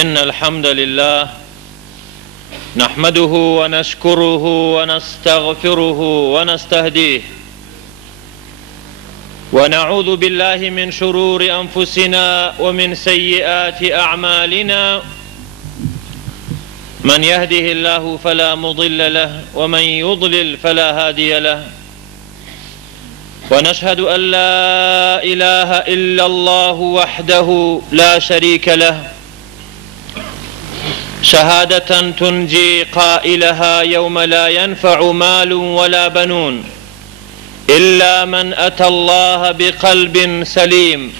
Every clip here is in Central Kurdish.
إن الحمد لله نحمده ونشكره ونستغفره ونستهديه ونعوذ بالله من شرور أنفسنا ومن سيئات أعمالنا من يهده الله فلا مضل له ومن يضلل فلا هادي له ونشهد أن لا إله إلا الله وحده لا شريك له شهادة تنجي قائلها يوم لا ينفع مال ولا بنون إلا من أتى الله بقلب سليم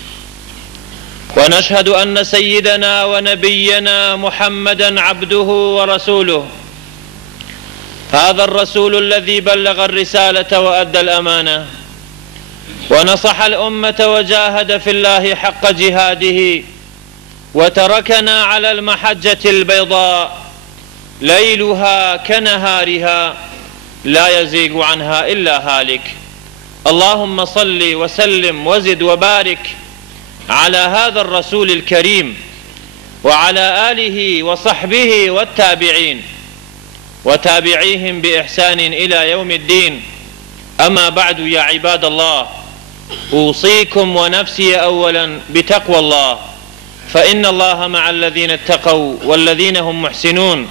ونشهد أن سيدنا ونبينا محمدا عبده ورسوله هذا الرسول الذي بلغ الرسالة وأدى الأمانة ونصح الأمة وجاهد في الله حق جهاده وتركنا على المحجة البيضاء ليلها كنهارها لا يزيغ عنها إلا هالك اللهم صل وسلم وزد وبارك على هذا الرسول الكريم وعلى آله وصحبه والتابعين وتابعيهم بإحسان إلى يوم الدين أما بعد يا عباد الله أوصيكم ونفسي أولا بتقوى الله فإن الله مع الذين اتقوا والذين هم محسنون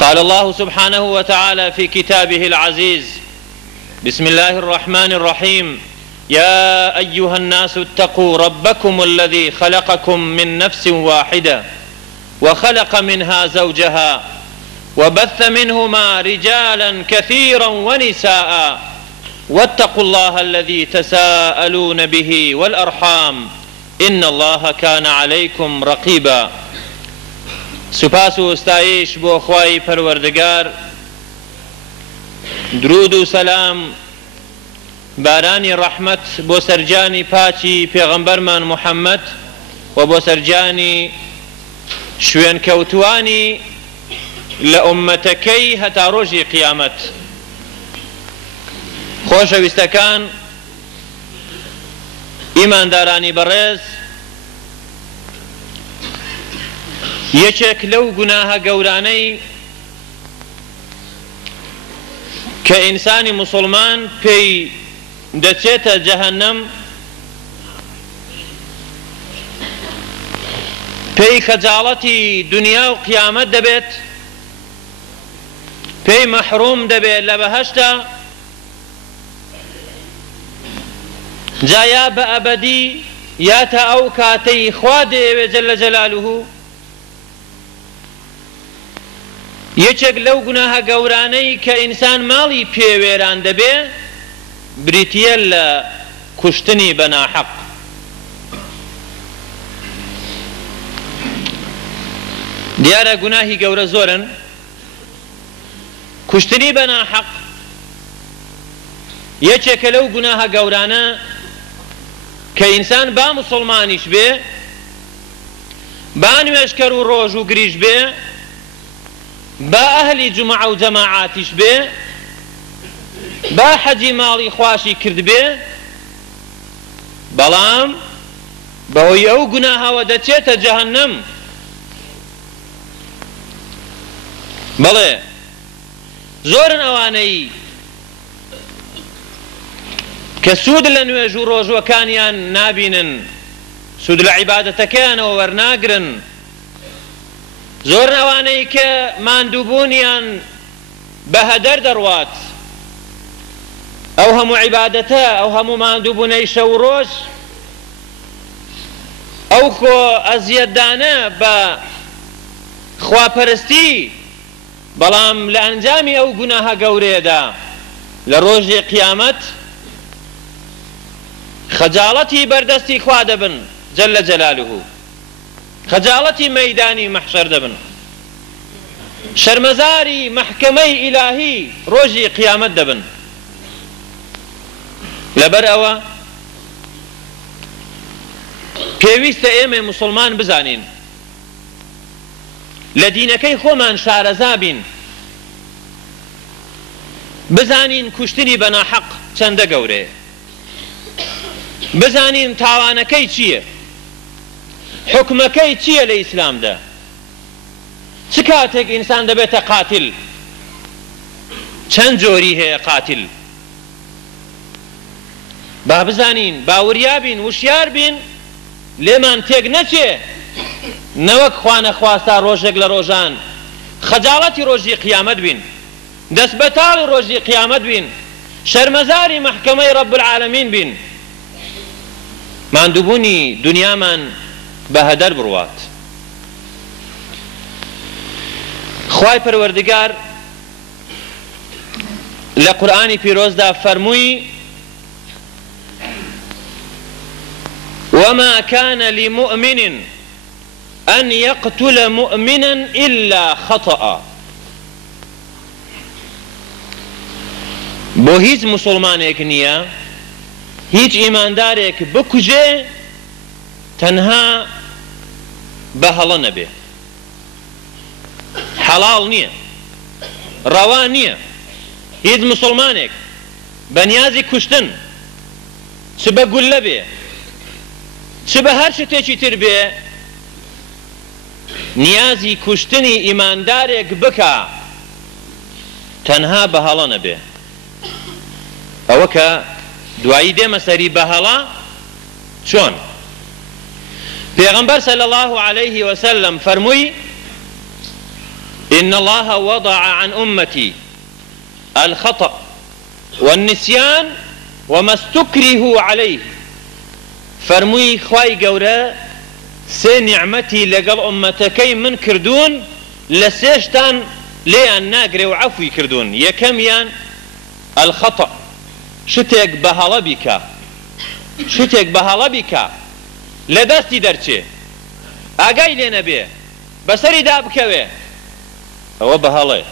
قال الله سبحانه وتعالى في كتابه العزيز بسم الله الرحمن الرحيم يا أيها الناس اتقوا ربكم الذي خلقكم من نفس واحدة وخلق منها زوجها وبث منهما رجالا كثيرا ونساء واتقوا الله الذي تساءلون به والأرحام إن الله كان عليكم رقيبا سپاس و استایش بۆ خوای پەروەردگار درود و سەلام بارانی ڕەحمەت بۆ سەرجانی پاچی پێغەمبەرمان محەممەد و بۆ سەرجانی شوێن کەوتوانی لە ئوممەتەکەی هەتا ڕۆژی قیامەت خۆشەویستەکان ئیماندارانی بەڕێز یەکێک لەو گوناهە گەورانەی کە ئینسانی موسڵمان پێی دەچێتە جەهەنەم پێی خەجاڵەتی دنیا و قیامەت دەبێت پێی مەحروم دەبێت لە بەهەشتا جا یا بە ئەبەدی یا تا ئەو کاتەی خوا دەیەوێت جەلە جەلالوه یەکێک لەو گوناهە گەورانەی کە ئینسان ماڵی پێوێران دەبێ بریتیە لە کوشتنی بەناحەق دیارە گوناهی گەورە زۆرن کوشتنی بەناحەق یەکێکە لەو گوناهە گەورانە کە ئینسان با موسڵمانیش بێ با نوێژکەر و ڕۆژ و گریش بێ با ئەهلی جومعە و جەماعاتیش بێ با حەجی ماڵی خواشی کرد بێ بەڵام بەهۆی ئەو گوناهەوە دەچێتە جەهەنەم بەڵێ زۆرن ئەوانەی کە سوود لە نوێژ و ڕۆژوەکانیان نابینن سوود لە عیبادەتەکەیانەوە وەرناگرن زۆر ئەوانەی کە ماندووبوونیان بە هەدەر دەڕوات ئەو هەموو عیبادەتە ئەو هەموو ماندووبوونەی شەو ڕۆژ ئەو خۆ ئەزیەتدانە بە خواپەرستی بەڵام لە ئەنجامی ئەو گوناهە گەورەیەدا لە ڕۆژی قیامەت خەجاڵەتی بەردەستی خوا دەبن جەلە جەلالوه خەجاڵەتی مەیدانی مەحشەر دەبن شەرمەزاری مەحکەمەی ئیلاهی ڕۆژی قیامەت دەبن لەبەر ئەوە پێویستە ئێمە موسڵمان بزانین لە دینەکەی خۆمان شارەزا بین بزانین کوشتنی بەناحەق چەندە گەورەیە بزانین تاوانەکەی چییە حکمەکەی چییە لە ئیسلامدا؟ چ کاتێک ئینسان دەبێتە قاتل؟ چەند جۆری هەیە قاتل؟ با بزانین، باوریا بین، وشیار بین، لێمان تێک نەچێ نەوەک خوا نەخواستا ڕۆژێک لە ڕۆژان خەجاڵەتی ڕۆژی قیامەت بین، دەست بەتاڵی ڕۆژی قیامەت بین، شەرمەزاری مەحکەمەی ڕەب العالەمین بین، ماندووبوونی دنیامان بە هەدەر بڕوات. خوای پەروەردگار لە قورئانی پیرۆزدا فەرمووی وما كان لمؤمن أن يقتل مؤمنا إلا خطأ. بۆ هیچ مسلمانێک نییە هیچ ئیماندارێک بکوژێ تەنها بە هەڵە نەبێ، حەڵاڵ نییە، ڕەوا نییە هیچ مسلمانێک بەنیازی کوشتن چ بە گولە بێ چ بە هەر شتێکی تر بێ نیازی کوشتنی ئیماندارێک بکە تەنها بە هەڵە نەبێ. ئەوە کە دوایی دێمە سەری بە هەڵە چۆن؟ پێغەمبەر صلی الله عليه وسلم فەرمووی إن الله وضع عن أمتي الخطأ والنسيان وما استكرهوا عليه. فەرمووی خوای گەورە سێ نیعمەتی لەگەڵ ئومەتەکەی من کردوون لە سێشتان لێیان ناگرێ و عەفوی کردوون. یەکەمیان الخەطأ، شتێک بە هەڵە بیکە، شتێک بە هەڵە بیکە لە دەستی دەرچێ ئاگای لێ نەبێ بەسەری دابکەوێ، ئەوە بە هەڵێ.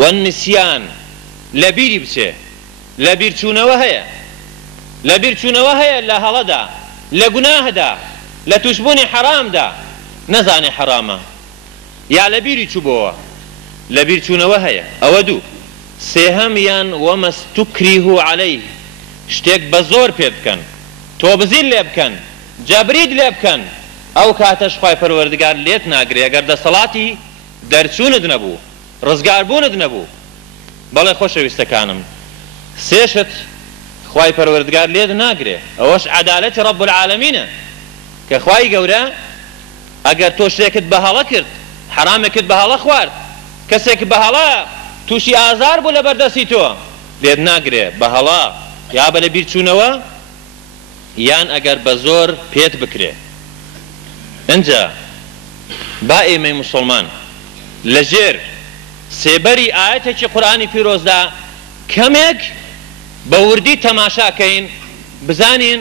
والنسیان، لە بیری بچێ، لە بیرچوونەوە هەیە، لە بیرچوونەوە هەیە لە هەڵەدا، لە گوناهدا، لە توشبوونی حەرامدا نەزانێ حەرامە یا لە بیری چووبەوە، لە بیرچوونەوە هەیە. ئەوە دوو. سێهەمیان وەمە استوکریه عەلەیه، شتێک بە زۆر پێ بکەن، تۆبزیل لێ بکەن، جەبرید لێ بکەن، ئەو کاتەش خوای پەروەردگار لێت ناگرێ ئەگەر دەسەڵاتی دەرچوونت نەبوو، ڕزگاربوونت نەبوو. بەڵێ خۆشەویستەکانم، سێشت خوای پەروەردگار لێت ناگرێ، ئەوەش عەدالەتی ڕەب العالەمینە کە خوای گەورە ئەگەر تۆ شتێکت بە هەڵە کرد، حەرامێکت بە هەڵە خوارد، کەسێک بە هەڵە تووشی ئازار بوو لە بەردەستی تۆ، لێت ناگرێ بە هەڵە یا بە لە بیرچوونەوە یان ئەگەر بە زۆر پێت بکرێ. ئەنجا با ئێمەی موسڵمان لەژێر سێبەری ئاەتێکی قورئانی پیرۆزدا کەمێک بە وردی تەماشاکەین، بزانین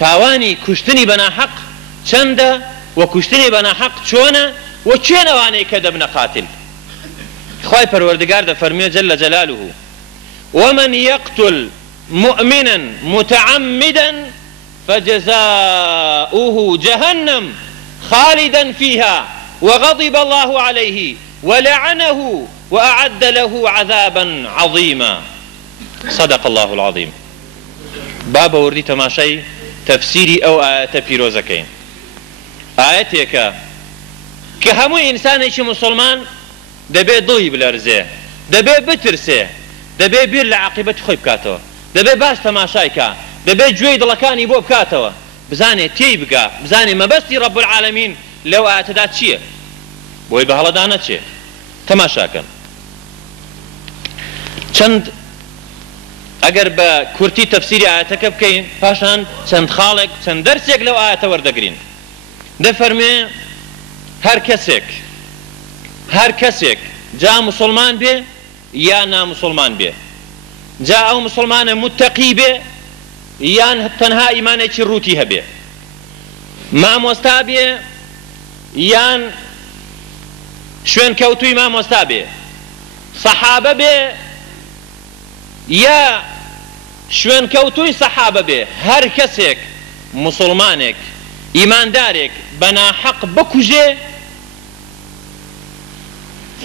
تاوانی کوشتنی بەناحەق چەندە و کوشتنی بەناحەق چۆنە و چێنەوانەی کە دەبنە قاتل. خوای پەروەردگار دەفەرمێ جەلە جەلالوه ومن يقتل مؤمنا متعمدا فجزاؤه جهنم خالدا فيها وغضب الله عليه ولعنه وأعد له عذابا عظيما. صدق الله العظيم. بابا وردي تماشي تفسيري أو آيات بيروزكين. آياتك كهمو إنسان إيش مسلمان دەبێ دڵی بلەرزێ، دەبێ بترسێ، دەبێ بیر لە عاقبەتی خۆی بکاتەوە، دەبێ باش تەماشای کە، دەبێ گوێی دڵەکانی بۆ بکاتەوە، بزانێ تێی بگا، بزانێ مەبەستی ڕەب العالەمین لەو ئاەتەدا چییە، بۆی بە هەڵەدا نەچێ. تەماشاکەن. چەند ئەگەر بە کورتی تەفسیری ئاەتەکە بکەین، پاشان چەند خاڵێک چەند دەرسێک لەو ئاەتە وەردەگرین. دەفەرمێ هەر کەسێک جا مسلمان بێ یا نامسلمان بێ، جا ئەو مسلمانە متەقی بێ یان تەنها ئیمانێکی ڕووتی هەبێ، مامۆستا بێ یان شوێن کەوتووی مامۆستا بێ، سەحابە بێ یا شوێن کەوتووی سەحابە بێ، هەر کەسێک مسلمانێک ئیماندارێک بەناحەق بکوژێ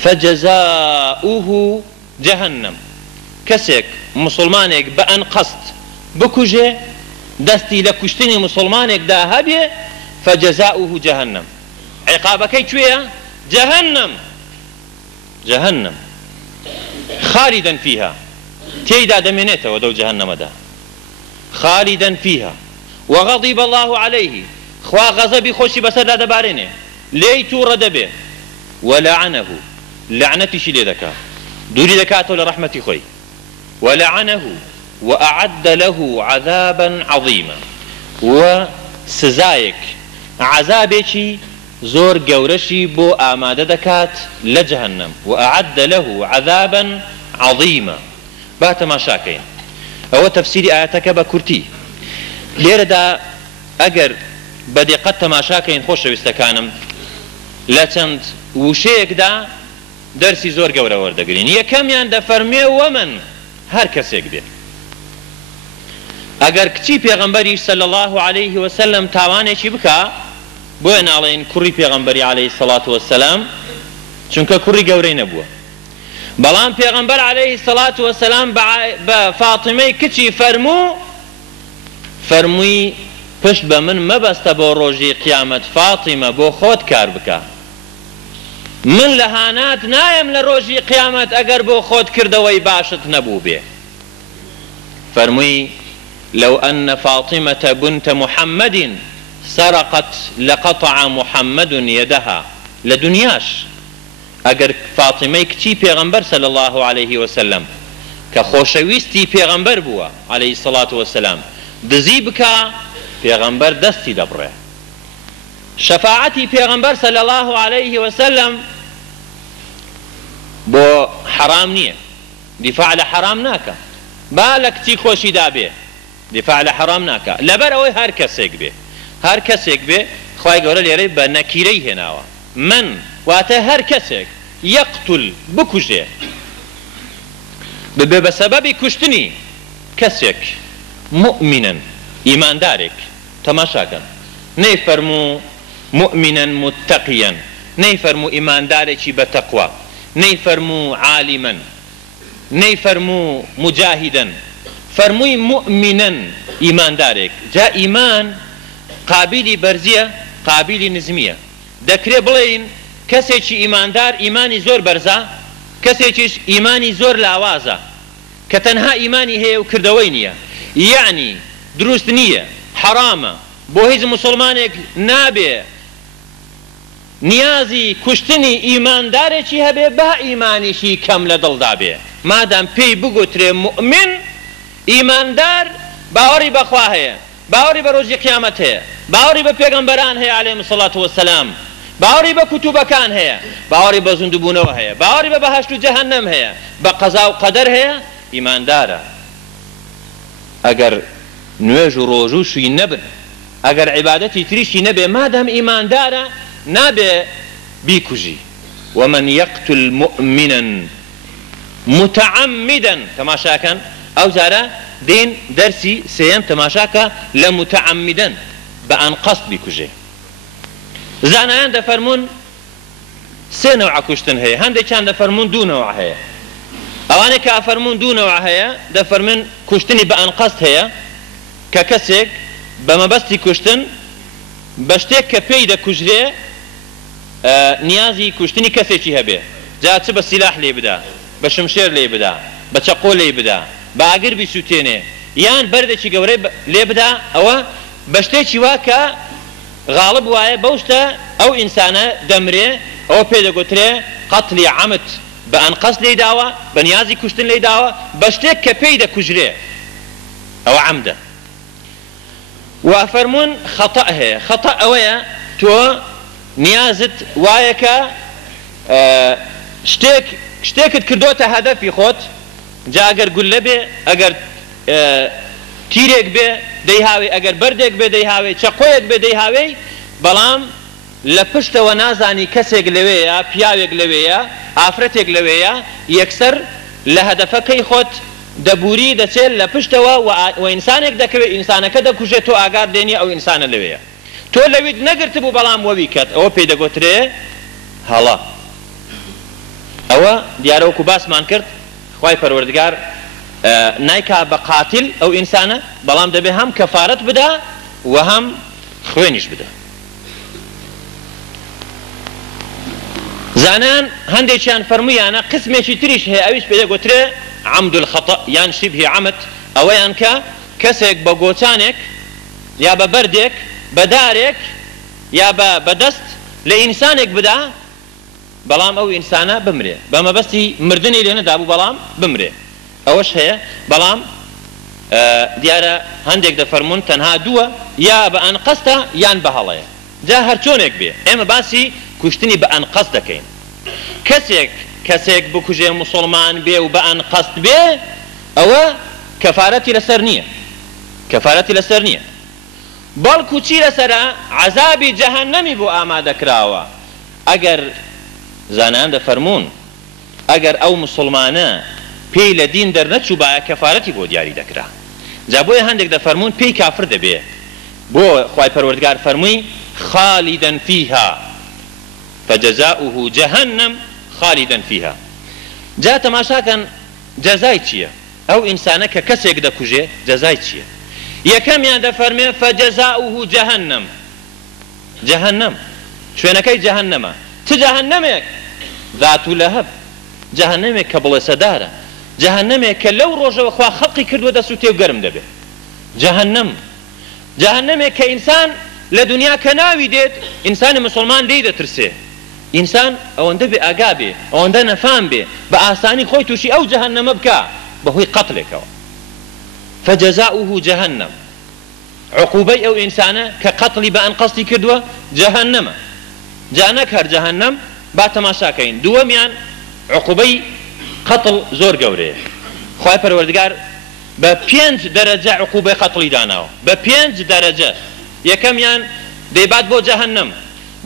فجزاؤه جهنم. کەسێک مسلمانێک بە ئەن قەست بکوژێ، دەستی لە کوشتنی مسلمانێکدا هەبێ، فجزاؤه جهنم عقابكي شوية جهنم خالدا فيها تيدا دمينيته ودو جهنم دا خالدا فيها وغضب الله عليه خوا غضبي خوشي بسر لا دبارينه ليتو ردبه ولعنه لعنتي شي لذكا دوري ذكاته لرحمتي خوي ولعنه وأعد له عذابا عظيما وسزايك عذابك زور قورشي بو آمادة دكات لجهنم وأعد له عذابا عظيما بات ما شاكين هو تفسير آياتك بكرتي ليردا أجر بدي قد ما شاكين خوش بستكانم لا تند وشيك دا درسي زور قورا وردقلين يكم يان فرمي ومن هر كسيك بي اگر کچی پیغمبری صلی الله علیه و سلم تاوانه چی بکا بۆیە ناڵێن کوڕی پێغەمبەری عەلەیهی سەڵات وەسەلام چونکە کوڕی گەورەی نەبووە بەڵام پێغەمبەر عەلەیهی سەڵات وەسەلام بە فاتیمەی کچی فەرمووی پشت بە من مەبەستە بۆ ڕۆژی قیامەت فاتیمە بۆ خۆت کار بکە من لە هانات نایم لە ڕۆژی قیامەت ئەگەر بۆ خۆت کردەوەی باشت نەبوو بێ فەرمووی لو أن فاطمة بنت محمد سرقت لقطع محمد يدها لدنياش اگر فاطمه كتي پیغمبر صلى الله عليه وسلم كخوشويستي پیغمبر بوا عليه الصلاة والسلام دزي بكا پیغمبر دستي دبره شفاعتي پیغمبر صلى الله عليه وسلم بو حرام نية دفاع لحرام ناكا بالك تي خوشي دابه دفاع لحرام ناكا لبر اوي هر کسێک بێ خوای گەورە لێرەی بە نەکیرەی هێناوە من واتە هەر کەسێک یەقتول بکوژێ ببێ بە سەبەبی کوشتنی کەسێک مؤمنن ئیماندارێک تەماشاکەن نەیفەرموو مؤمنن متەقیەن نەیفەرموو ئیماندارێکی بە تەقوا نەیفەرموو عالیمەن نەیفەرموو مجاهیدەن فەرمووی مؤمنن ئیماندارێک جا ئیمان قابلی بەرزیە قابلی نزمیە دەکرێ بڵێین کەسێکی ئیماندار ئیمانی زۆر بەرزە کەسێکیش ئیمانی زۆر لاوازە کە تەنها ئیمانی هەیە و کردەوەی نییە یعنی دروست نییە حرامە بۆ هیچ مسلمانێک نابێ نیازی کوشتنی ئیماندارێکی هەبێ با ئیمانیشی کەم لە دڵدا بێ مادام پێی بگوترێ مؤمن ئیماندار باوەڕی بەخوا هەیە باوەڕی بە ڕۆژی قیامەت هەیە باوەڕی بە پێغەمبەران هەیە عەلەیهیمۇ الصەڵاة وەسەلام باوەڕی بە کوتوبەکان هەیە باوەڕی بە زوندوبوونەوە هەیە باوەڕی بە بەهەشت و جەهەنەم هەیە بە قەزا و قەدەر هەیە ئیماندارە ئەگەر نوێژ و ڕۆژ و شووی نەبن ئەگەر عیبادەتی تریشی نەبێ مادام ئیماندارە نابێ بیکوژی ومن يقتل مؤمنا متعمدا تەماشاکەن ئەو جارە دين درسي سيم تماشاكا لمتعمدا بأن قصد بكجي زانایان دەفەرمون سێ نەوع کوشتن هەیە هەندێکیان دەفەرمون دوو نەوع هەیە ئەوانەی کە ئەفەرمون دوو نەوع هەیە دەفەرمن کوشتنی بە ئەن قەست هەیە کە کەسێک بە مەبەستی کوشتن بە شتێک کە پێی دەکوژرێ نیازی کوشتنی کەسێکی هەبێ جا چ بە سیلاح لێ بدا بە شمشێر لێ بدا بە چەقۆ لێ بدا بە ئاگر بیسووتێنێ یان بەردێکی گەورەی لێ بدا ئەوە بە شتێکی وا کە غاڵب وایە بەو شتە ئەو ئینسانە دەمرێ ئەوە پێدەگوترێ قەتلی عەمد بە ئەن قەست لێی داوە بە نیازی کوشتن لێی داوە بە شتێک کە پێی دەکوژرێ ئەوە عەمدە وافەرمون خەتە هەیە خەتە ئەوەیە تۆ نیازت وایە کە شتێکت کردۆتە هەدەفی خۆت جا ئەگەر گولە بێ ئەگەر تیرێک بێ دەیهاوێ ئەگەر بەردێک بێ دەیهاوێ چەقۆیەک بێ دەیهاوێ بەڵام لە پشتەوە نازانی کەسێک لەوەیە پیاوێک لەوەیە ئافرەتێک لەوەیە یەکسەر لە هەدەفەکەی خۆت دەبووری دەچێت لە پشتەوە و ئینسانێک دەکەوێت ئینسانەکە دەکوژێت تۆ ئاگار دێنی ئەو ئینسانە لەوەیە تۆ لەویت نەگرت بوو بەڵام وەوی کات ئەوە پێی دەگوترێ هەڵا ئەوە دیارەوەکو باسمان کرد خوای پەروەردگار نایکا بە قاتل ئەو ئینسانە بەڵام دەبێ هەم کەفارەت بدا و هەم خوێنیش بدا زانان هەندێکیان فەرموویانە قسمێکی تریش هەیە ئەویش پێدەگوترێ عەمد الخەطأ یان شبه عەمد ئەوەیان کە کەسێک بە گۆچانێک یا بە بەردێک بە دارێک یا بە دەست لە ئینسانێک بدا بەڵام ئەو ئینسانە بمرێ بە مەبەستی مردنی لێ نەدابوو بەڵام بمرێ ئەوەش هەیە بەڵام دیارە هەندێک دەفەرمون تەنها دووە یا بە ئەنقەستە یان بە هەڵەیە جا هەر چۆنێک بێ ئێمە باسی کوشتنی بە ئەنقەست دەکەین کەسێک بکوژێ موسڵمان بێ و بە ئەنقەست بێ ئەوە کەفارەتی لەسەر نییە بەڵکو چی لەسەرە عەزابی جەهەنەمی بۆ ئامادەکراوە ئەگەر زانایان دەفەرمون ئەگەر ئەو موسڵمانە پێی لە دین دەرنەچوو بایە کەفارەتی بۆ دیاری دەکرا جا بۆیە هەندێک دەفەرمون پێی کافر دەبێ بۆ خوای پەروەردگار فەرمووی خالداً فيها فجزاؤه جهنم خالداً فيها جا تەماشاکەن جەزای چییە ئەو ئینسانە کە کەسێک دەکوژێ جەزای چییە یەکەمیان دەفەرمێ فجزاؤه جهنم شوێنەکەی جەهەنەمە چ جەهەنەمێک ذات لەهەب جەهەنەمێک کە بڵێ سەدارە جەهەنەمێک کە لەو ڕۆژەوە خوا خەڵقی کردووە دەست و تێو گەرم دەبێت جەهەنەمێک کە ئینسان لە دنیا کە ناوی دێت ئینسانی مسلمان لێی دەترسێ ئینسان ئەوەندە بێ ئاگا بێ ئەوەندە نەفام بێ بە ئاسانی خۆی تووشی ئەو جەهەنەمە بکە بەهۆی قەتلێکەوە فجزاؤه جهنم عقوبەی ئەو ئینسانە کە قەتڵی بە ئەنقەستی کردووە جەهەنەمە جا نەک هەر جەهەنەم با تەماشاکەین دووەمیان عقوبەی قەتڵ زۆر گەورەیە خوای پەروەردگار بە 5 دەرەجە عقوبەی قەتڵی داناوە بە 5 دەرەجە یەکەمیان دەیبات بۆ جەهەنەم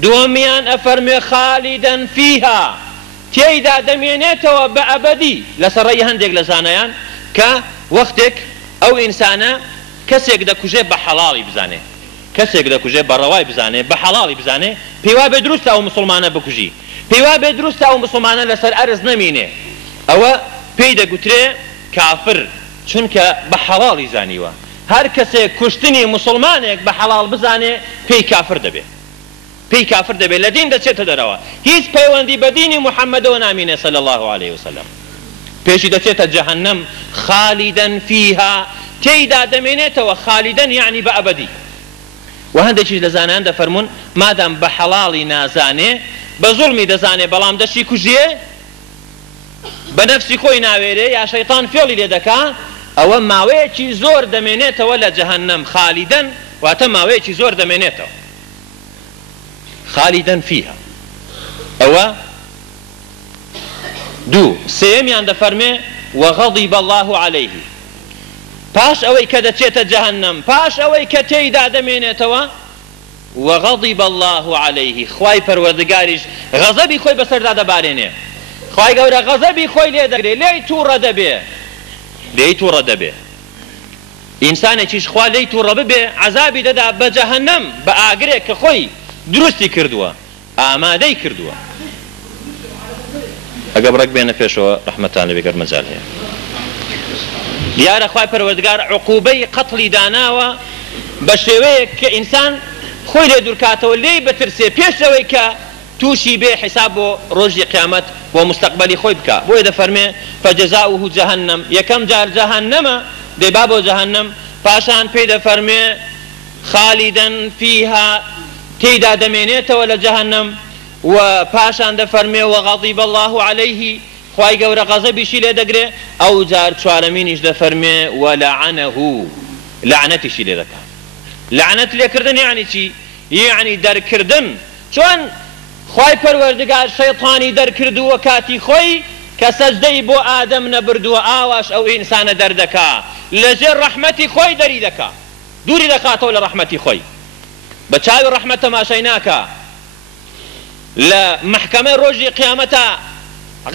دووەمیان ئەفەرمێ خالداً فيها تێیدا دەمێنێتەوە بە ئەبەدی لەسەر ڕێی هەندێک لە زانایان کە وەختێک ئەو ئینسانە کەسێک دەکوژێ بە حەڵاڵی بزانێ کەسێک دەکوژێ بە ڕەوای بزانێ بە حەڵاڵی بزانێ پێی وا بێ دروستە ئەو مسڵمانە بکوژی پێی وا بێ دروستە ئەو مسڵمانە لەسەر ئەرز نەمینێ ئەوە پێی دەگوترێ کافر چونکە بە حەڵاڵی زانیوە هەر کەسێک کوشتنی مسڵمانێک بە حەڵاڵ بزانێ پێی کافر دەبێت لە دین دەچێتە دەرەوە هیچ پەیوەندی بە دینی محەممەدەوە نامینێ صلی الله عليه وسلم پێشی دەچێتە جەهەنەم خالداً فيها تێیدا دەمێنێتەوە خالداً یعنی بە ئەبەدی و هەندێکیش لە زانایان دەفەرمون مادام بە حەڵاڵی نازانێ بە زوڵمی دەزانێ بەڵام دەشی کوژێ بە نەفسی خۆی ناوێرێ یا شەیطان فێڵی لێ دەکا ئەوە ماوەیەکی زۆر دەمێنێتەوە لە جەهەنەم خالداً واتە ماوەیەکی زۆر دەمێنێتەوە خالداً فيها ئەوە دوو سێمیان دەفەرمێ وغضب الله عليه پاش ئەوەی کە دەچێتە جەهەنەم پاش ئەوەی کە تێیدا دەمێنێتەوە وغضب الله عليه خوای پەروەردگاریش غەزەبی خۆی بەسەردا دەبارێنێ خوای گەورە غەزەبی خۆی لێ دەگرێ لێی تووڕە دەبێ ئینسانێکیش خوا لێی تووڕە ببێ عەزابی دەدا بە جەهەنەم بە ئاگرێک کە خۆی دروستی کردووە ئامادەی کردووە ئەگە بڕێک بێنە پێشەوە ڕەحمەتان لەبێ گەر مەجال هەیە دیارە خوای پەروەردگار عقوبەی قەتڵی داناوە بە شێوەیەک کە ئینسان خۆی لێ دوورکاتەوە لێی بترسێ پێش ئەوەی کە تووشی بێ حیساب بۆ ڕۆژی قیامەت بۆ مستەقبەلی خۆی بکە بۆیە دەفەرمێ فجزاؤه جهنم یەکەم جار جەهەنەمە دەیبا بۆ جەهەنەم پاشان پێی دەفەرمێ خالداً فيها تێیدا دەمێنێتەوە لە جەهەنەم و پاشان دەفەرمێ وغضب الله عليه خوای گەورە غەزەبیشی لێ دەگرێ ئەو جار چوارەمینیش دەفەرمێ وەلعنەه لعنەتیشی لێ دەکات لعنەت لێکردن یعنی چی یعنی دەرکردن چۆن خوای پەروەردگار شەیطانی دەرکردووە کاتی خۆی کە سەجدەی بۆ ئادەم نەبردووە ئاواش ئەو ئینسانە دەردەکا لەژێر ڕەحمەتی خۆی دەری دەکا دووری دەکاتەوە لە ڕەحمەتی خۆی بە چاوی ڕەحمەت تەماشای ناکا لە محکەمەی ڕۆژی قیامەتە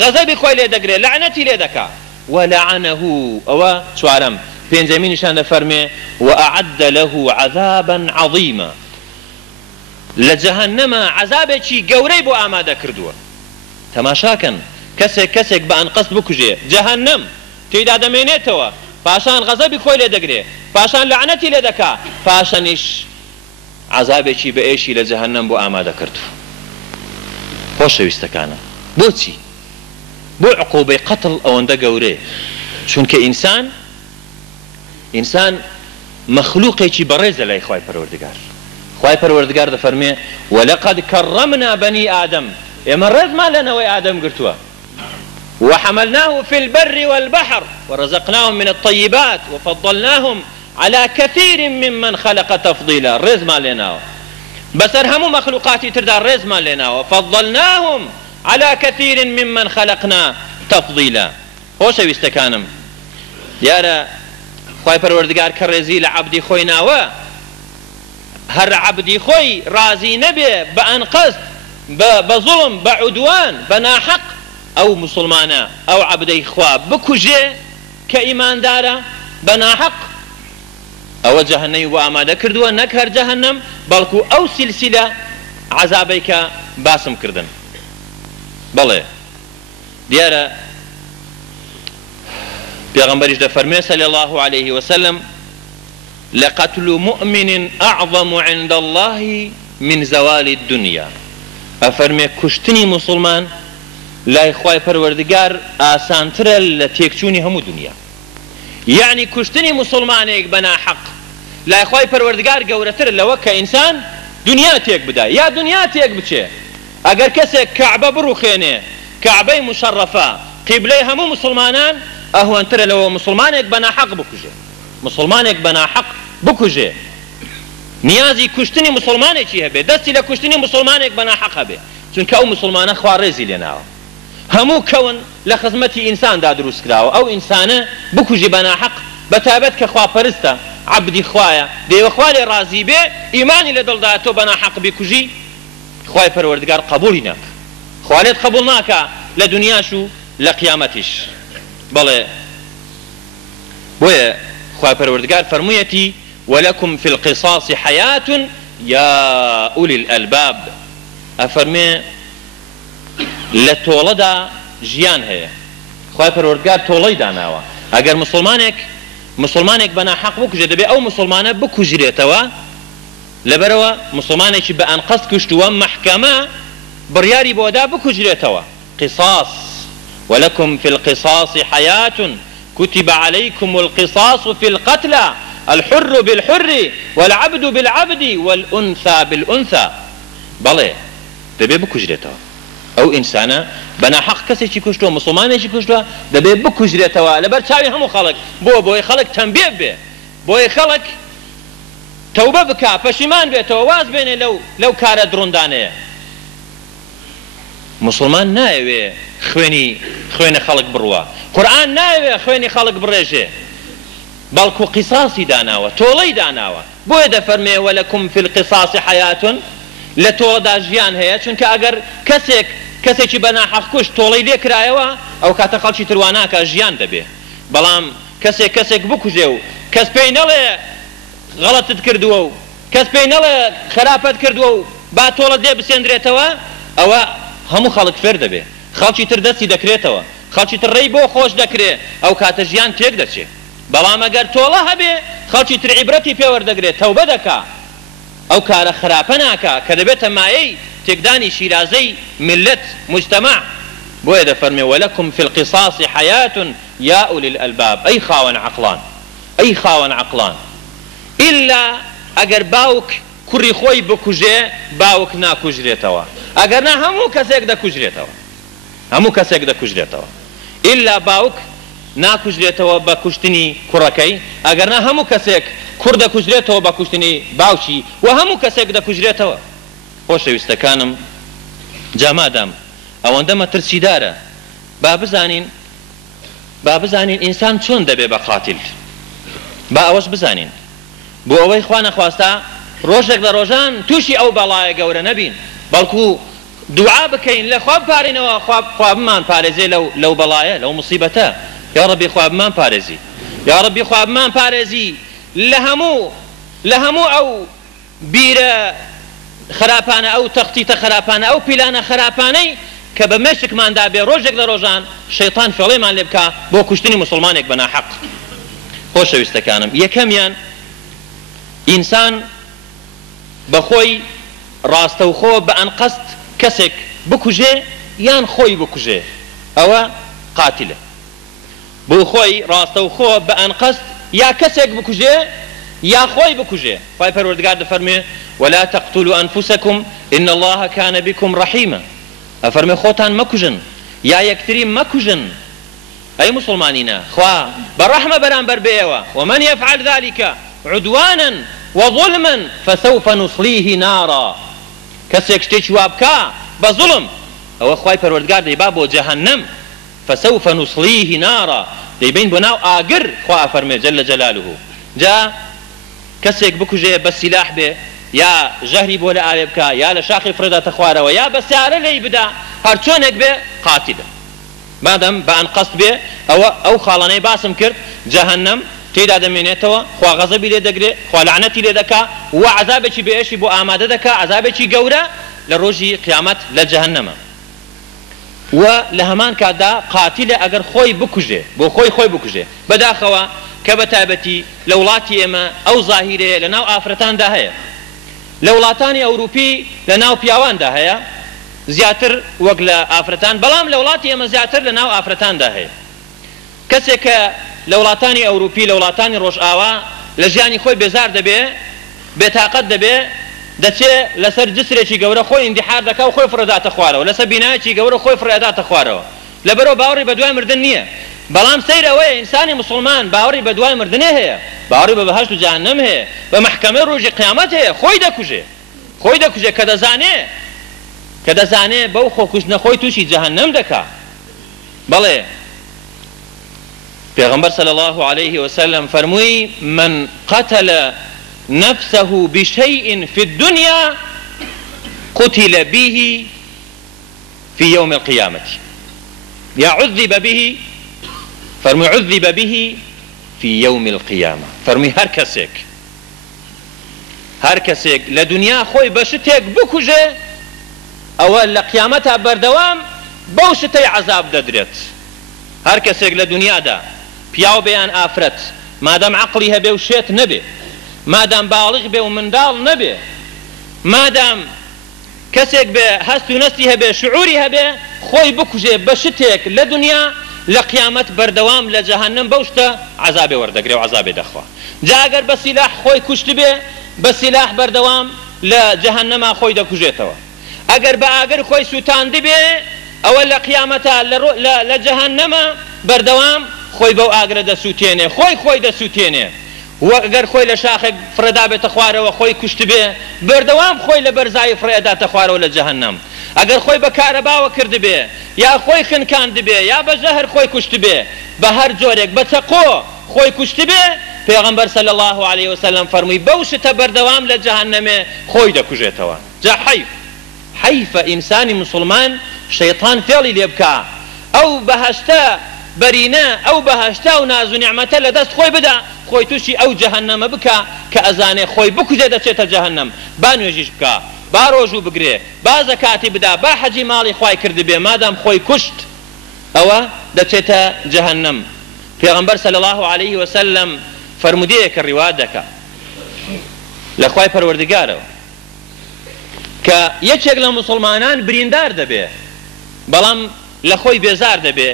غەزەبی خۆی لێ دەگرێت لعنەتی لێ دەکا وەلعنەه ئەوە چوارەم پێنجەمینیشان دەفەرمێ وأعد له عذابا عظيما لە جەهەنەمە عەزابێکی گەورەی بۆ ئامادە کردووە تەماشاکەن کەسێک بە ئەنقەست بکوژێ جەهەنەم تێیدا دەمێنێتەوە پاشان غەزەبی خۆی لێ دەگرێ پاشان لعنەتی لێ دەکا پاشانیش عەزابێکی بە ئێشی لە جەهەنەم بۆ ئامادە کردووە خۆشەویستەکانە بۆچی بۆ عقوبەی قەتڵ ئەوەندە گەورەیە چونکە ئینسان مەخلوقێکی بەڕێزە لای خوای پەروەردگار خوای پەروەردگار دەفەرمێ وەلەقەد کەڕەمنا بەنی ئادەم ئێمە ڕێزمان لەنەوەی ئادەم گرتووە وحملناه في البر والبحر ورزقناهم من الطيبات وفضلناهم على كثير ممن خلق تفضيلا رزما لنا بسر هم مخلوقاتي تردار رزما لنا وفضلناهم على كثير ممن خلقنا تفضيلا خوش ويستكانم يارا خواهي پروردگار كرزي لعبدي خوي ناوه هر عبدي خوي رازي نبي بأنقص بظلم بعدوان بناحق او مسلمانا او عبدي خوا بكوجي كإيمان دارا بناحق او جهنم واماده كردوا نكهر جهنم بلكو او سلسلة عذابيك باسم كردن بله ديارة پیغمبرش ده فرمي صلى الله عليه وسلم لقتل مؤمن اعظم عند الله من زوال الدنيا افرمي كشتني مسلمان لا إخوائي پروردگار آسانتر لتيكچوني همو دنيا يعني كشتني مسلمانيك بنا حق لا إخوائي پروردگار گورتر لو كإنسان دنيا تيك بدا يا دنيا تيك بچه اگر كسي كعبة بروخينه كعبة مشرفة قبلة همو مسلمانان اهوانتر لو مسلمانيك بنا حق بكجه مسلمانيك بنا حق بكجه نيازي كشتني مسلمانيك هبه دستي لكشتني مسلمانيك بنا حق هبه چونك او مسلمان خوارزي لناو همو كون لخزمتي انسان دا دروس كراو او انسانه بكجي بنا حق بتابت كخوا پرستا عبدي خوايا دي خوالي راضي به ايماني لدل داتو بنا حق بكجي خواي پروردگار قبولينك خواليت قبولناك لدنيا شو لقيامتش بله بويا خواي پروردگار فرميتي ولكم في القصاص حياة يا أولي الألباب أفرمي لتولدا جيان هي خواهي پروردگار تولي داناوا اگر مسلمانك بنا حق بكجه دبي او مسلمانه بكجريتوا لبروا مسلمانك بأنقص كشتوا محكمة برياري بودا بكجريتوا قصاص ولكم في القصاص حياة كتب عليكم القصاص في القتلى الحر بالحر والعبد بالعبد والأنثى بالأنثى بله دبي بكجريتوا او انسانه بنا حق كسي كشتو مسلمانه كشتو دبي بكجريتوا لبر چاوي همو خلق بو خلق تنبيه به بو خلق توبه بك پشیمان به تواز بين لو كار دروندانه مسلمان ناوي خويني خلق بروا قرآن ناوي خويني خلق بريجه بلكو قصاصي داناوا تولي داناوا بو يدا فرمي ولكم في القصاص حياة لتودا جيان هي چونك اگر كسيكي بنا حق كش تولي ليك رايوا او كاتا خلشي ترواناكا جيان دبي بلام كسيك بكجيو كس بينالي غلط تكردو كس بينالي خرافات كردو با تولا دي بسندريتوا او همو خلق فرد بي خلشي تردسي دكريتوا خلشي تري بو خوش دكري او كاتا جيان تيك دچي بلام اگر تولا هبي خلشي تر عبرتي بيور دكري توبه دكا او كار خرافناكا كدبت ماي تقداني شيرازي ملت مجتمع بويدا فرمي ولكم في القصاص حياة يا أولي الألباب أي خاون عقلان إلا أجر باوك كري خوي بكوجي باوك نا كوجريتوا أجر نا همو كسيك دا كوجريتوا إلا باوك نا كوجريتوا بكوشتني كركي أجر نا همو كسيك كردا كوجريتوا بكوشتني باوشي وهمو كسيك دا كوجريتوا خۆشەویستەکانم جامادام ئەوەندە مەترسیدارە با بزانین ئینسان چۆن دەبێ بە قاتیل با ئەوەش بزانین بۆ ئەوەی خوا نەخواستا ڕۆژێک لە ڕۆژان تووشی ئەو بەڵایە گەورە نەبین بەڵکو دوعا بکەین لە خوا بپارێنەوە خوا بمان پارێزێ لەو بەڵایە لەو موسیبەتە یا ڕەبی خوا بمان پارێزی یا ڕەبی خوا بمان پارێزی لە هەموو ئەو بیرە خراپانە ئەو تەختیتە خراپانە ئەو پیلانە خراپانەی کە بە مێشکماندا بێ ڕۆژێک لە ڕۆژان شەیطان فێڵەیمان لێ بکا بۆ کوشتنی مسلمانێک بە ناحەق خۆشەویستەکانم یەکەمیان ئینسان بەخۆی ڕاستەوخۆ بە ئەنقەست کەسێک بکوژێ یان خۆی بکوژێ ئەوە قاتلە بۆ خۆی ڕاستەوخۆ بە ئەنقەست یا کەسێک بکوژێ یا خۆی بکوژێ خی پەروەردگار دەفەرمێ ولا تقتلوا أنفسكم إن الله كان بكم رحيما أفرمي خوتان مكوجن يا يكتري مكوجن أي مسلمانين خوا بالرحمة برانبر بيوا ومن يفعل ذلك عدوانا وظلما فسوف نصليه نارا كسيك شتيش وابكا بظلم أو خواي پروردگار دي بابو جهنم فسوف نصليه نارا دي بين بناو آقر خوا فرمي جل جلاله جا كسيك بكوجي بالسلاح به یا ژەهری بۆ لە ئاوێ بکە یا لە شاخی فرەداتە خوارەوە یا بە سیارە لێی بدا هەر چۆنێک بێ قاتیلە مادەم بە ئەنقەست بێ ئەو خاڵانەی باسم کرد جەهەنەم تێدا دەمێنێتەوە خوا غەزەبی لێ دەگرێت خوا لەعنەتی لێ دەکا و عەزابێکی بێئێشی بۆ ئامادە دەکا عەزابێکی گەورە لە ڕۆژی قیامەت لە جەهەنەمە و لە هەمان کاتدا قاتیلە ئەگەر خۆی بکوژێ بۆ خۆی بکوژێ بەداخەوە کە بە تایبەتی لە وڵاتی ئێمە ئەو زاهیرەیە لە ناو ئافرەتاندا هەیە لە وڵاتانی ئەوروپی لە ناو پیاواندا هەیە زیاتر وەک لە ئافرەتان بەڵام لە وڵاتی ئێمە زیاتر لە ناو ئافرەتاندا هەیە کەسێک کە لە وڵاتانی ئەوروپی لە وڵاتانی ڕۆژئاوا لە ژیانی خۆی بێزار دەبێ بێتاقەت دەبێ دەچێت لەسەر جسرێکی گەورە خۆی ئیندیحار دەکا و خۆی فرەداتە خوارەوە لەسەر بینایەکی گەورە خۆی فرەداتە خوارەوە لەبەرەوە باوەڕی بە دوای مردن نییە بەڵام سەیر ئەوەیە ئینسانی مسلمان باوەڕی بە دوای مردنێ هەیە باوەڕی بە بەهەشت و جەهەنەم هەیە بە مەحکەمەی ڕۆژی قیامەت هەیە خۆی دەکوژێ کە دەزانێ بەو خۆکوژنە خۆی تووشی جەهەنەم دەکا بەڵێ پێغەمبەر صلی الله عليه وسلم فەرمووی من قتل نفسه بشيء في الدنيا قتل به في يوم القيامة يعذب به فرمي عذب به في يوم القيامة فرمي هر كسيك لدنيا خوي بشتيك بكوجه أول لقيامتها بردوام بوشتي عذاب ددرت هر كسيك لدنيا دا بياو بيان آفرت ما دام عقلها بي وشيت نبي ما دام بالغ بي ومندال نبي ما دام كسيك بي هستو نسيها بي شعورها بي خوي بكوجه بشتيك لدنيا لقيامت بردوام لجهنم بوشتا عذابي وردقري وعذابي دخوا جا اگر بسلاح خوي كشت بي بسلاح بردوام لجهنم خوي دكوجيتوا اگر باگر خوي سوتان دي بي اول لقيامتا لجهنم بردوام خوي بو اگر دا سوتينه خوي دا سوتينه واگر خوي لشاخ فردا بتخواره وخوي كشت بي بردوام خوي لبرزاي فردا تخواره لجهنم اگر خوي بكهرباء وكرد بي يا خوي خنكان دبي يا بزهر خوي كشت بي بهر جورك بتقو خوي كشت بي پیغمبر صلى الله عليه وسلم فرمي بوشت بردوام لجهنم خوي دكوجيتوا جا حيف انسان مسلمان شيطان فعلي ليبكا او بهشتا برينا او بهشتا وناز نعمته لدست خوي بدا خوي توشي او جهنم بكا كأزاني خوي بكوجي دچيت جهنم بانو يجيش بكا با ڕۆژوو بگرێ با زەکاتی بدا با حەجی ماڵی خوای کرد بێ مادام خۆی کوشت ئەوە دەچێتە جەهەنەم پێغەمبەر صلی الله عليه وسلم فەرمودەیەکە ڕیوات دەکا لە خوای پەروەردگارەوە کە یەکێک لە موسڵمانان بریندار دەبێ بەڵام لە خۆی بێزار دەبێ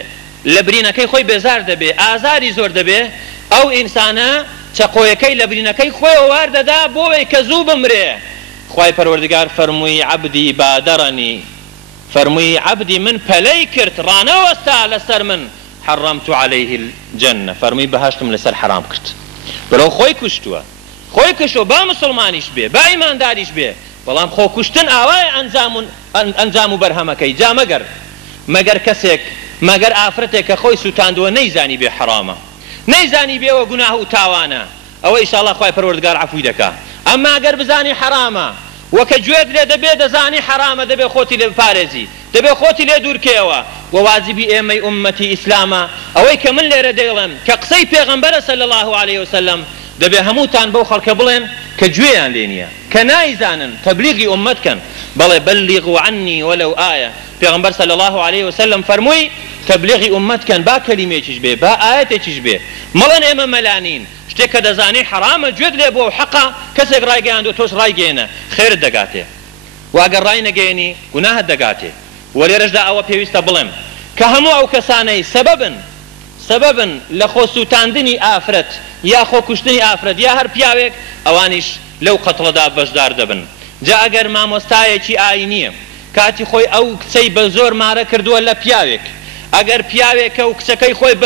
لە برینەکەی خۆی بێزار دەبێ ئازاری زۆر دەبێ ئەو ئینسانە چەقۆیەکەی لە برینەکەی خۆیەوە واردەدا بۆەوەی کە زوو بمرێ خواي پروردگار فرموي عبدي بادرني فرموي عبدي من پلي كرت رانا وستا لسر من حرمت عليه الجنة فرموي بهاشتم لسر حرام كرت بلو خوي كشتوا با مسلمانيش بي با ايمان داريش بي بلام خو كشتن آواي انزامو برهمكي جا مگر كسيك مگر آفرتك خوي سوتاندو نيزاني بي حرامة نيزاني بي وقناه وتاوانا او ان شاء الله خواي پروردگار عفوي دكا اما اگر بزاني حرامه وكجويد لي دبي دزاني حرامه دبي خوتي لبارزي دبي خوتي لي دوركيوا وواجبي امي امتي اسلاما اوي كمن لي رديلن كقصي پیغمبر صلى الله عليه وسلم دبي هموتان بو خلق بلن كجويان لينيا كنايزانن تبليغي امتكن بل بلغوا عني ولو آية پیغمبر صلى الله عليه وسلم فرموي تبليغي امتكن با كلمه تشبه با آية تشبه ملن اما ملانين شتێک کە دەزانی حرامە گوێت لێ بۆ حەقا کەسێک ڕایگەیاندووە تۆش ڕایگەێنە خێرت دەگاتێ واگەر ڕای نەگەێنی گوناهت دەگاتێ ولێرەشدا ئەوە پێویستە بڵێم کە هەموو ئەو کەسانەی سەبەبن لە خۆسووتاندنی ئافرەت یا خۆکوشتنی ئافرەت یا هەر پیاوێک ئەوانیش لەو قەتڵەدا بەشدار دەبن. جا ئەگەر مامۆستایەکی ئاینیە کاتی خۆی ئەو کچەی بە زۆر مارە کردووە لە پیاوێک، ئەگەر پیاوێکە و کچەکەی خۆی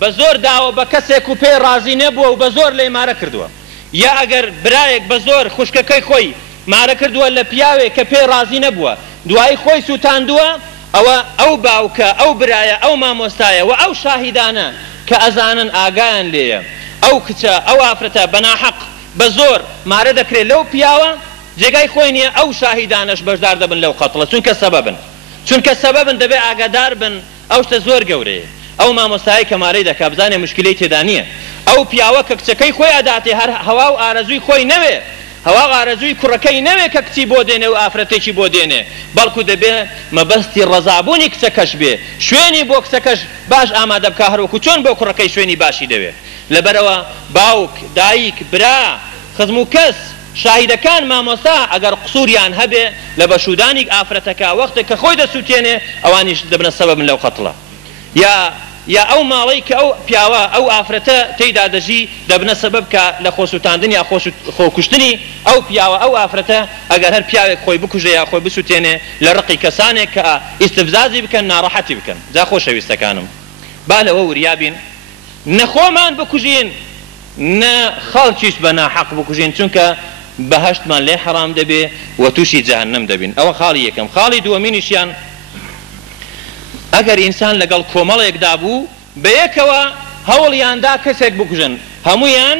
بە زۆر داوە بە کەسێک و پێی ڕازی نەبووە و بە زۆر لێی مارە کردووە، یا ئەگەر برایەک بە زۆر خوشکەکەی خۆی مارە کردووە لە پیاوێک کە پێی ڕازی نەبووە دوایی خۆی سووتاندووە، ئەوە ئەو باوکە ئەو برایە ئەو مامۆستایە و ئەو شاهیدانە کە ئەزانن ئاگایان لێیە ئەو کچە ئەو ئافرەتە بەناحەق بە زۆر مارە دەکرێت لەو پیاوە جێگای خۆی نییە ئەو شاهیدانەش بەشدار دەبن لەو قەتڵە چونکە سەبەبن دەبێ ئاگادار بن ئەو شتە زۆر گەورەیە. ئەو مامۆستایی کە مارەی دەکا بزانێ مشکلەی تێدا نییە، ئەو پیاوە کە کچەکەی خۆی ئەداتێ هەر هەوا و ئارەزووی خۆی نەوێ، هەوا و ئارەزووی کوڕەکەی نەوێ کە کچی بۆ دێنێ و ئافرەتێکی بۆ دێنێ، بەڵکو دەبێ مەبەستی ڕەزابوونی کچەکەش بێ، شوێنی بۆ کچەکەش باش ئامادە بکە هەروەکو چۆن بۆ کوڕەکەی شوێنی باشی دەوێ. لەبەرەوە باوک دایک برا خزم و کەس شاهیدەکان مامۆستا ئەگەر قسووریان هەبێ لە بەشودانی ئافرەتەکە وەختێک کە خۆی دەسووتێنێ ئەوانیش دەبنە سەبەبن لەو قەتڵە، یا ئەو ماڵەی کە ئەو پیاوە ئەو ئافرەتە تێیدا دەژی دەبنە سەبەب کە لە خۆسووتاندنی یا خۆکوشتنی ئەو پیاوە ئەو ئافرەتە ئەگەر هەر پیاوێک خۆی بکوژێ یا خۆی بسووتێنێ لە ڕقی کەسانێک کە ئیستفزازی بکەن ناڕەحەتی بکەن. جا خۆشەویستەکانم با لەوە وریابین نەخۆمان بکوژین نە خەڵکیش بە ناحەق بکوژین، چونکە بەهەشتمان لێ حەرام دەبێ و تووشی جەهەنەم دەبین. ئەوە خاڵی یەکەم. خاڵی دووەمینیشیان ئەگەر ئینسان لەگەڵ کۆمەڵێکدا بوو بە یەکەوە هەوڵیاندا کەسێک بکوژن، هەمویان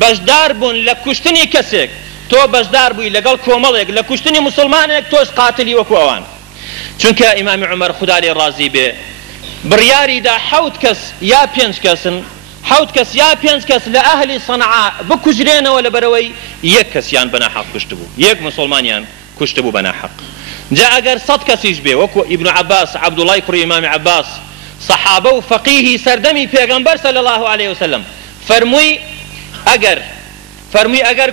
بەشدار بوون لە کوشتنی کەسێک، تۆ بەشدار بووی لەگەڵ کۆمەڵێک لە کوشتنی مسلمانێک تۆش قاتلی وەکو ئەوان. چونکە ئیمامی عومەر خوددا لێ ڕازی بێ بڕیاریدا حەوت کەس یا 5 کەسن، حەوت کەس یا 5 کەس لە ئەهلی سەنعا بکوژرێنەوە لەبەرەوەی یەک کەسیان بەناحەق کوشت بوو، یەک مسلمانیان کوشت بوو بەناحەق. جا ئەگەر 100 کەسیش بێ وەکو ئیبن عەباس عەبدوڵای کوڕی ئیمامی عەباس سەحابە و فەقیهی سەردەمی پێغەمبەر صلی الله علیه وسلم فەرمووی ئەگەر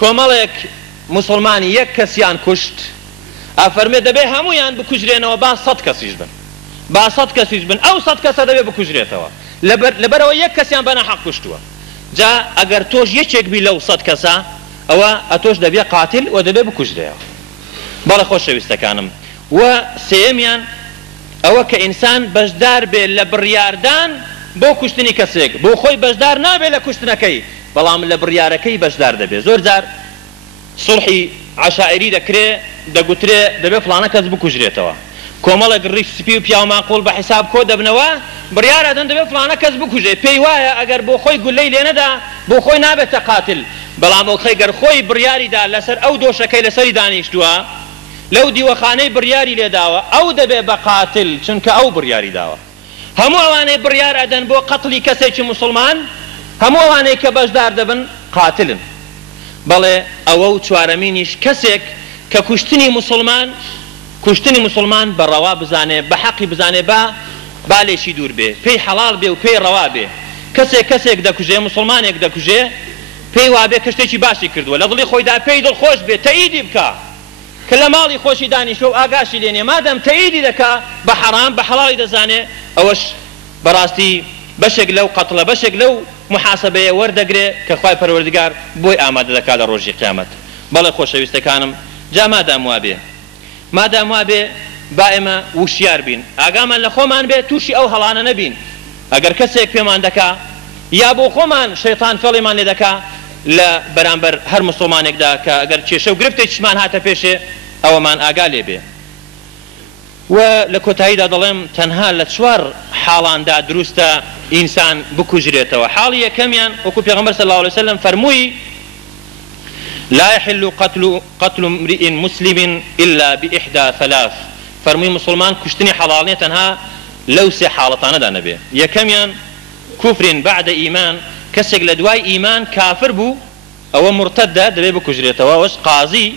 کۆمەڵێک مسلمانی یەک کەسیان کوشت ئەفەرمێ دەبێ هەمویان بکوژرێنەوە با 100 کەسیش بن، با 100 کەسیش بن، ئەو 100 کەسە دەبێ بکوژرێتەوە لەبەرەوە یەک کەسیان بەناحەق کوشتووە. جا ئەگەر تۆش یەکێک بی لەو 100 کەسە ئەوە ئەتۆش دەبێ قاتل و دەبێ بکوژرێەوە. بەڵێ خۆشەویستەکانم و سێمیان ئەوە کە ئینسان بەشدار بێ لە بڕیاردان بۆ کوشتنی کەسێک، بۆ خۆی بەشدار نابێ لە کوشتنەکەی بەڵام لە بڕیارەکەی بەشدار دەبێ. زۆر جار سڵحی عەشائری دەگوترێ دەبێ فڵانە کەس بکوژرێتەوە، کۆمەڵێک ڕیش سپی و پیاو ماقوڵ بە حیساب کۆ دەبنەوە بڕیارەدەن دەبێ فڵانە کەس بکوژێ، پێی وایە ئەگەر بۆ خۆی گولەی لێ نەدا بۆ خۆی نابێتە قاتل، بەڵام ئەوخەی گەر خۆی بڕیاریدا لەسەر ئەو دۆشەکەی لەسەری دانیشتووە لەو دیوەخانەی بڕیاری لێداوە ئەو دەبێ بە قاتل، چونکە ئەو بڕیاری داوە. هەموو ئەوانەی بڕیار ئەدەن بۆ قەتڵی کەسێکی مسلمان هەموو ئەوانەی کە بەشدار دەبن قاتلن. بەڵێ ئەوە و چوارەمینیش کەسێک کە کوشتنی مسلمان بە ڕەوا بزانێ بە حەقی بزانێ با لێشی دوور بێ، پێی حەڵال بێ و پێی ڕەوا بێ. کەسێک دەکوژێ مسلمانێک دەکوژێ پێی وابێ کە شتێکی باشی کردووە لە دڵی خۆیدا پێی دڵخۆش بێ تەئیدی بکە کە لە ماڵی خۆشی دانیشتووە و ئاگاشی لێنێ، مادەم تەئیدی دەکا بە حەرام بە حەڵاڵی دەزانێ ئەوەش بەڕاستی بەشێک لەو قەتڵە بەشێک لەو محاسەبەیە وەردەگرێ کە خوای پەروەردگار بۆی ئامادە دەکات لە ڕۆژی قیامەت. بەڵێ خۆشەویستەکانم جا مادام وابێ با ئێمە وشیار بین، ئاگامان لە خۆمان بێ تووشی ئەو هەڵانە نەبین. ئەگەر کەسێک پێمان دەکا یا بۆ خۆمان شەیطان فێڵیمان لێ دەکا لە بەرامبەر هەر مسلمانێکدا کە ئەگەر کێشە و گرفتێکیشمان هاتە پێشێ ئەوەمان ئاگا لێ بێ. و لە کۆتاییدا دەڵێم تەنها لە 4 حاڵاندا دروستە ئینسان بکوژرێتەوە. حاڵی یەکەمیان وەکو پێغەمبەر صلی الله علیه وسلم فەرمووی لا يحل قتل امرئ مسلم إلا بإحدى 3. فەرمووی مسلمان کوشتنی حەڵاڵ نیە تەنها لەو 3 حاڵەتانەدا نەبێ. یەکەمیان کوفر بعد ئیمان، کەسێک لە دوای ئیمان کافر بوو ئەوە مرتدە دەبێ بکوژرێتەوە. ئەوەش قازی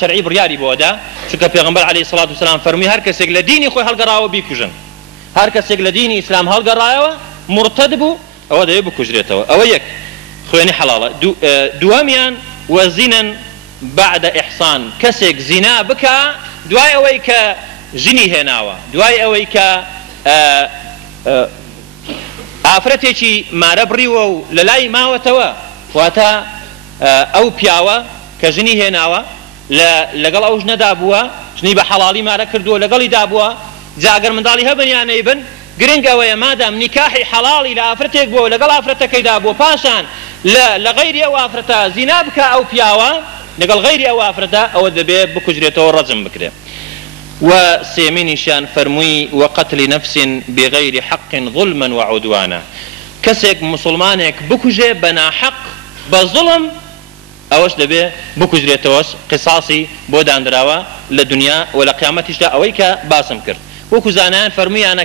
شەرعی بڕیاری بۆدا، چونکە پێغەمبەر عەلەیهی سڵات وسەلام فەرمووی هەر کەسێک لە دینی خۆی هەڵگەڕاوە بیکوژن، هەر کەسێک لە دینی ئیسلام هەڵگەڕایەوە مرتد بوو ئەوە دەبێ بکوژرێتەوە. ئەوە یەک خوێنی حەڵاڵە. دووەمیان وەزینەن بعد إحصان كسك زنا بكا دواي أويك ژنی هێناوە دوای ئەوەی کە ئافرەتێکی مارە بڕیوە و لە لای ماوەتەوە واتە ئەو پیاوە کە ژنی هێناوە لەگەڵ ئەو ژنەدا بووە ژنی بە حەڵاڵی مارە کردووە لەگەڵی دابووە جا ئەگەر منداڵی هەبن یان نەیبن گرنگ ئەوەیە مادام نیکاحی حەڵاڵی لە ئافرەتێک بووە لەگەڵ ئافرەتەکەیدا بووە پاشان لە غەیری ئەو ئافرەتە زینا بکە ئەو پیاوە لەگەڵ غەیری ئەو ئافرەتە ئەوە دەبێت بکوژرێتەوە ڕەجم بکرێت وسيمينشان فرموي وقتل نفس بغير حق ظلما وعدوانا كسك مسلمانك بكجي بنا حق بظلم اوش دبي بكجري توش قصاصي بودان دراوا للدنيا ولا قيامتش لا اويك باسم كرت وكو زانان فرموي انا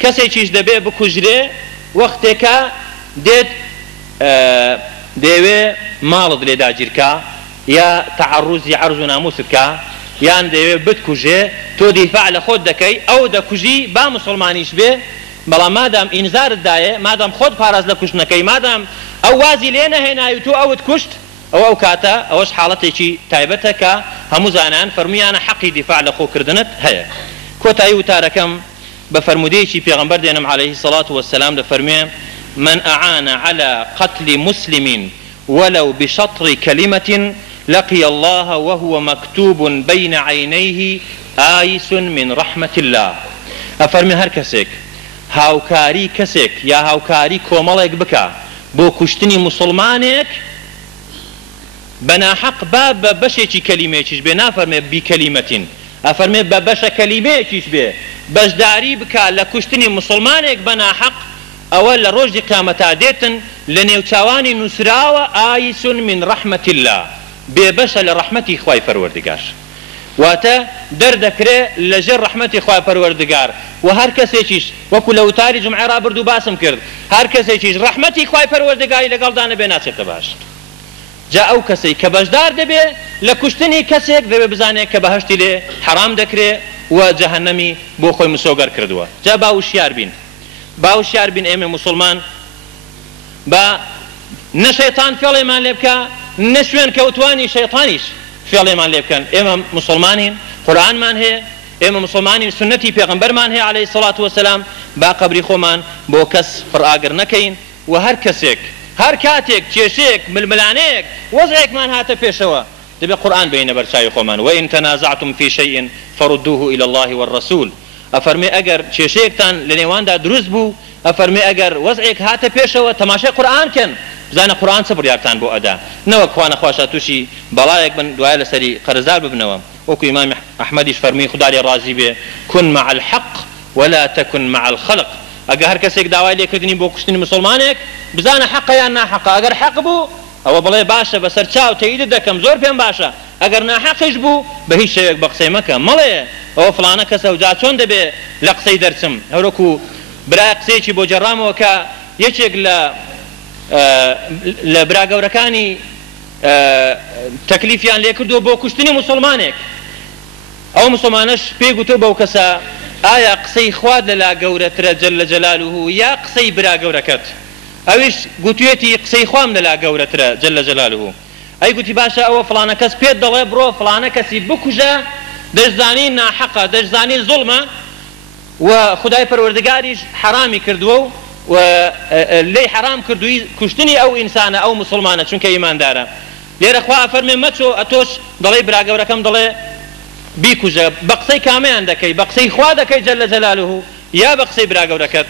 كسيچيش دبي بكجري وقتك ديت ديوي مالد لداجركا يا تعرض عرض ناموسك يان دەیەوێت بتکوژێ تۆ دیفاع لە خۆت دەکەی ئەو دەکوژی با مسلمانیش بێ بەڵام مادام ئینزارت دایە مادام خۆت پاراز لە کوشتنەکەی مادام ئەو وازی لێ نەهێناوی تۆ ئەوت کوشت ئەو کاتە ئەوەش حاڵەتێکی تایبەتە کە هەموو زانان فەرموویانە حەقی دیفاع لە خۆکردنت هەیە کۆتایی وتارەکەم بە فەرمودەیەکی پێغەمبەر دێنم عليه الصلاة والسلام دەفەرموێ من أعان على قتل مسلم ولو بشطر كلمة لقي الله وهو مكتوب بين عينيه آيس من رحمة الله أفرمي هر كسك هاوكاري كسك يا هاوكاري كومالك بكا بو كشتني مسلمانك بنا حق باب بشيكي كلمة بنا فرمي بكلمة أفرمي ببش كلمة بشداري بكا لكشتني مسلمانك بنا حق أولا روج قيامتا ديتن لنيوتاواني نسراوة آيس من رحمة الله بێبەشە لە ڕەحمەتی خوای پەروەردگار واتە دەردەکرێ لەژێر ڕەحمەتی خوای پەروەردگار و هەر کەسێکیش وەکو لە وتاری جومعە ڕابردوو باسم کرد هەر کەسێکیش ڕەحمەتی خوای پەروەردگاری لەگەڵدا نەبێ ناچێتە باش جا ئەو کەسەی کە بەشدار دەبێ لە کوشتنی کەسێک دەبێ بزانێت کە بەهەشتی لێ حرام دەکرێ و جەهەنەمی بۆ خۆی مسۆگەر کردووە جا باوشیار بین ئێمە مسلمان با نە شەیطان فێڵێمان لێ بکە نشوين كوتواني شيطانيش في الله ما ليبكن إما مسلمانين قرآن مان هي إما مسلمانين سنتي پیغمبر مان هي عليه الصلاة والسلام با قبري خومان بوكس فرآقر نكين وهر كسيك هر كاتيك تيشيك ململانيك وضعك مان هاتا پیشوا تبي قرآن بين برشاي خومان وإن تنازعتم في شيء فردوه إلى الله والرسول أفرمي أجر تيشيك تان لنيوان دا دروز بو أفرمي أجر وضعك هاتا پیشوا تماشي قرآن كن زانە قورآن چ بڕیارتان بۆ ئەدا نەوەک خوا نەخواشە تووشی بەڵایەک بن دوایە لەسەری قەرزدار ببنەوە وەکو ئیمام ئەحمەدیش فەرمووی خوددا لێ ڕازی بێ کن مع الحق ولا تكن مع الخلق ئەگە هەر کەسێک داوای لێکردنی بۆ کوشتنی مسلمانێک بزانە حەقە یان ناحەقە ئەگەر حەق بوو ئەوە بڵێ باشە بەسەر چاو تەییدت دەکەم زۆر پێم باشە ئەگەر ناحەقیش بوو بە هیچ شێوێک بە قسەی مەکە مەڵێ ئەوە فڵانە کەسە و جا چۆن دەبێ لە قسەی دەرچم هەورەکو برای قسەیەکی بۆ جەڕامەوە کە یەکێک لە براگەورەکانی تەکلیفیان لێ کردووە بۆ کوشتنی مسلمانێک ئەو مسلمانەش پێی گوتو بەو کەسە ئایا قسەی خواد لەلا گەورەترە جەلە جەلالوه یا قسەی براگەورەکەت ئەویش گوتوێتی قسەی خوام لەلا گەورەترە جەلە جەلالوه ئەی گوتی باشە ئەوە فڵانە کەس پێت دەڵێ بڕۆ فڵانە کەسی بکوژە دەشزانی ناحەقە دەشزانی زوڵمە و خدای پەروەردگاریش حرامی کردووە و لێی حرام کردووی کوشتنی ئەو ئینسانە ئەو مسلمانە چونکە ئیماندارە لێرە خوا فەرمێ مەچۆ ئەتۆش دەڵێ براگەورەکەم دەڵێ بیکوژە بە قسەی کامیان دەکەی بە قسەی خوا دەکەی جەلە جەلالوه یا بە قسەی براگەورەکەت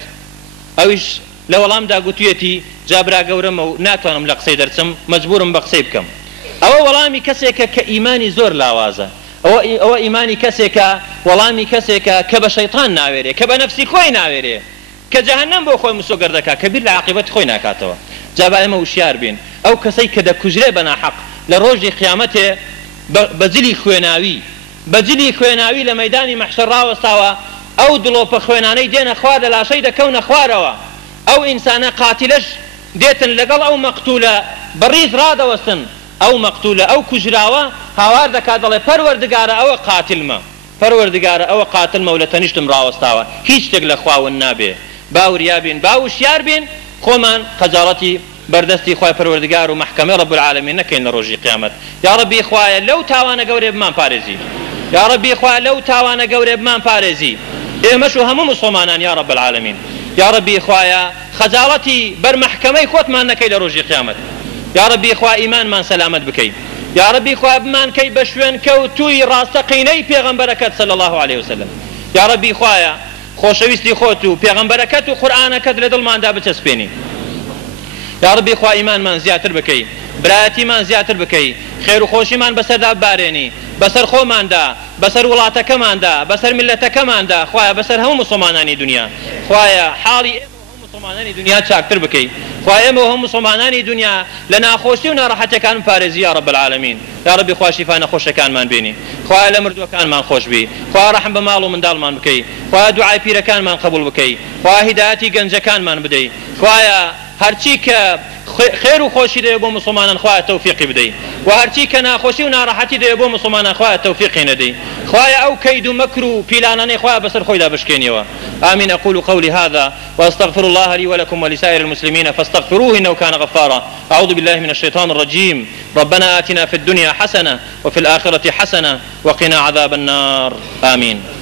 ئەویش لە وەڵامدا گوتوێتی جا براگەورەمە و ناتوانم لە قسەی دەرچم مەجبورم بە قسەی بکەم ئەوە وەڵامی کەسێکە کە ئیمانی زۆر لاوازە ئەوە ئیمانی کەسێکە وەڵامی کەسێکە کە بە شەیطان ناوێرێ کە بە نەفسی خۆی ناوێرێ کە جەهەنەم بۆ خۆی مسۆگەر دەکات کە بیر لە عاقبەتی خۆی ناکاتەوە جا با ئێمە وشیار بین ئەو کەسەی کە دەکوژرێ بە ناحەق لە ڕۆژی قیامەتێ بەجلی خوێناوی لە مەیدانی مەحشەر ڕاوەستاوە ئەو دڵۆپە خوێنانەی دێنە خوار لە لاشەی دەکەونە خوارەوە ئەو ئینسانە قاتیلەش دێتن لەگەڵ ئەو مەقتولە بەڕیز ڕادەوەستن ئەو مەقتولە ئەو کوژراوە هاوار دەکات دەڵێ پەروەردگارە ئەوە قاتیلمە پەروەردگارە ئەوە قاتلمە و لە تەنیشتم ڕاوەستاوە هیچ شتێک لە خواون نابێ باوریابین باوشیار بین خۆمان خەجاڵەتی بەردەستی خوای پەروەردگار و محکەمەی رب العالمین نەکەین لە ڕۆژی قیامەت. یا ربی خوایە لەو تاوانە گەورەی بمان پارێزی، یا ربی خوایە لەو تاوانە گەورەی بمان پارێزی ئێمەش و هەموو مسلمانان یا رب العالمین. یا ربی خوایە خەجاڵەتی بەر محکەمەی خۆتمان نەکەی لە ڕۆژی قیامەت. یا ربی خوا ئیمانمان سەلامەت بکەی، یا ربی خوا بمان کەی بە شوێن کەوتووی ڕاستەقینەی پێغەمبەرەکەت صلی الله عليه وسلم. یا ربی خوایە خۆشەویستی خۆت و پێغەمبەرەکەت و قورئانەکەت لە دڵماندا بچەسپێنی. یا ربی خوا ئیمانمان زیاتر بکەی، برایەتیمان زیاتر بکەی، خێر و خۆشیمان بەسەردا ببارێنی، بەسەر خۆماندا، بەسەر وڵاتەکەماندا، بەسەر میلەتەکەماندا، خوایە بەسەر هەموو مسلمانانی دنیا. خوایە حاڵی مسلمانانی دنیا چاکتر بکەی، خوایە ئێمە و هەموو مسلمانانی دنیا لە ناخۆشی و ناڕەحەتیەکان پارێزی یا رب العالمین. یا ربی خوا شیفا نەخۆشەکانمان بێنی، خوایە لە مردووەکانمان خۆش بی، خوا ڕەحم بە ماڵ و منداڵمان بکەی، خوایە دوعای پیرەکانمان قبول بکەی، خوایە هیدایەتی گەنجەکانمان بدەی، خوایە هەرچی کە خێر و خۆشی دەیە بۆ مسلمانان خوایە تەوفیقی بدەی، و هەرچی کە ناخۆشی و ناڕەحەتی دەیە بۆ مسلمانان خوایە تەوفیقی نەدەی، خوایە ئەو کەید و مەکر و پیلانانەی خوایە بەسەر خۆیدا بشکێنیەوە. آمين. أقول قولي هذا وأستغفر الله لي ولكم ولسائر المسلمين فاستغفروه إنه كان غفارا. أعوذ بالله من الشيطان الرجيم. ربنا آتنا في الدنيا حسنة وفي الآخرة حسنة وقنا عذاب النار. آمين.